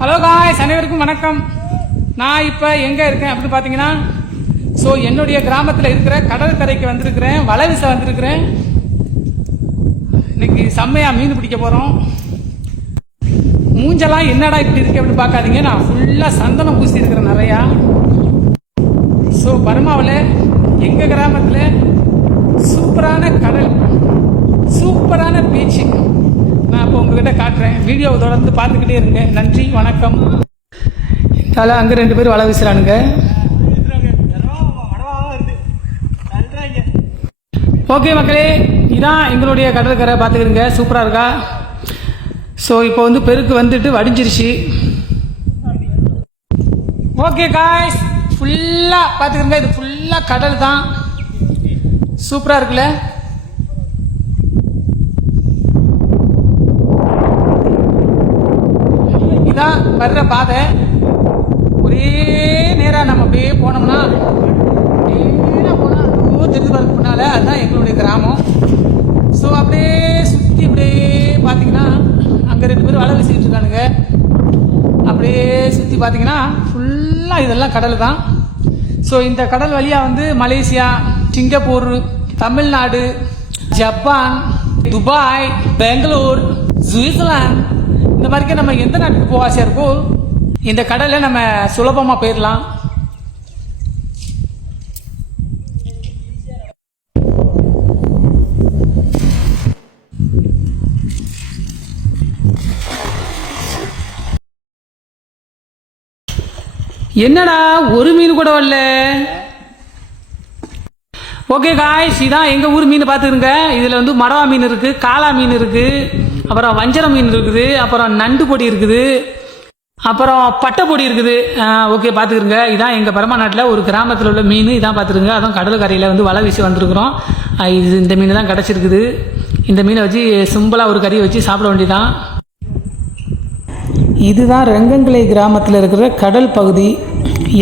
Hello guys அனைவருக்கும் வணக்கம். நான் இப்போ எங்கே இருக்கேன் அப்படின்னு பார்த்தீங்கன்னா ஸோ என்னுடைய கிராமத்தில் இருக்கிற கடற்கரைக்கு வந்திருக்கிறேன். வலை வீச வந்திருக்கிறேன். இன்னைக்கு செம்மையாக மீன் பிடிக்க போகிறோம் மூஞ்செல்லாம் என்னடா இப்படி இருக்கு அப்படின்னு பார்க்காதீங்க நான் ஃபுல்லாக சந்தனம் பூசி இருக்கிறேன் நிறையா. ஸோ பர்மாவில் எங்கள் கிராமத்தில் சூப்பரான கடல் சூப்பரான பீச்சு. உங்ககிட்ட காட்டுறேன். வீடியோவை தொடர்ந்து பார்த்துக்கிட்டே இருங்க. நன்றி வணக்கம். தலை அங்கே ரெண்டு பேரும் வலை வீசுறானுங்க. ஓகே மக்களே இதான் எங்களுடைய கடற்கரை. பார்த்துக்கிறீங்க சூப்பராக இருக்கா? ஸோ இப்போ வந்து பெருக்கு வந்துட்டு வடிஞ்சிருச்சு. ஓகே காய்ஸ் ஃபுல்லாக பார்த்துக்கிறீங்க இது ஃபுல்லாக கடல் தான். சூப்பராக இருக்குல்ல இதான் வர்ற பாதை ஒரே நேராக நம்ம அப்படியே போனோம்னா நேராக போனால் அதுவும் வரது முன்னால் அதுதான் எங்களுடைய கிராமம். ஸோ அப்படியே சுற்றி அப்படியே பார்த்தீங்கன்னா அங்கே ரெண்டு பேரும் வலை வீசிக்கிட்டு இருக்கானுங்க. அப்படியே சுற்றி பார்த்தீங்கன்னா ஃபுல்லாக இதெல்லாம் கடல் தான் ஸோ இந்த கடல் வழியாக வந்து Malaysia Singapore Tamil Nadu Japan Dubai Bangalore Switzerland இந்த மாதிரிக்கு நம்ம எந்த நாட்டுக்கு போக ஆசையாக இருக்கோ இந்த கடலில் நம்ம சுலபமாக போயிடலாம் என்னடா ஒரு மீன் கூட வரல? ஓகே காய்ஸ் இதான் எங்கள் ஊர் மீன் பார்த்துருங்க இதில் வந்து மரவா மீன் இருக்குது காளா மீன் இருக்குது அப்புறம் வஞ்சர மீன் இருக்குது அப்புறம் நண்டு பொடி இருக்குது அப்புறம் பட்டை பொடி இருக்குது. ஓகே பார்த்துக்கிறங்க இதான் எங்கள் பரமா நாட்டில் ஒரு கிராமத்தில் உள்ள மீன். இதான் பார்த்துருங்க அதுவும் கடலுக்கரையில் வந்து வலை வீசி வந்திருக்கிறோம். இது இந்த மீன் தான் கிடச்சிருக்குது. இந்த மீனை வச்சு சிம்பிளாக ஒரு கறியை வச்சு சாப்பிட வேண்டியதான் இதுதான் ரங்கங்கிளை கிராமத்தில் இருக்கிற கடல் பகுதி.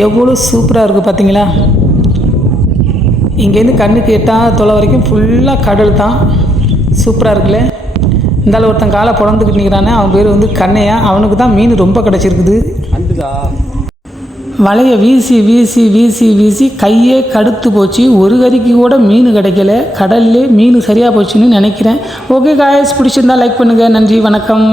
எவ்வளோ சூப்பராக இருக்குது பார்த்தீங்களா இங்கேருந்து கண்ணுக்கு எட்டாத தொலை வரைக்கும் ஃபுல்லாக கடல் தான். சூப்பராக இருக்குல்ல? இருந்தாலும் ஒருத்தன் காலை பிறந்துக்கிட்டு நிற்கிறானே அவன் பேர் வந்து கண்ணையா? அவனுக்கு தான் மீன் ரொம்ப கிடச்சிருக்குது. வலையை வீசி வீசி வீசி வீசி கையே கடுத்து போச்சு. ஒரு கறிக்கு கூட மீன் கிடைக்கல. கடல்லே மீன் சரியாக போச்சுன்னு நினைக்கிறேன். ஓகே காய்ஸ் பிடிச்சிருந்தா லைக் பண்ணுங்கள் நன்றி வணக்கம்.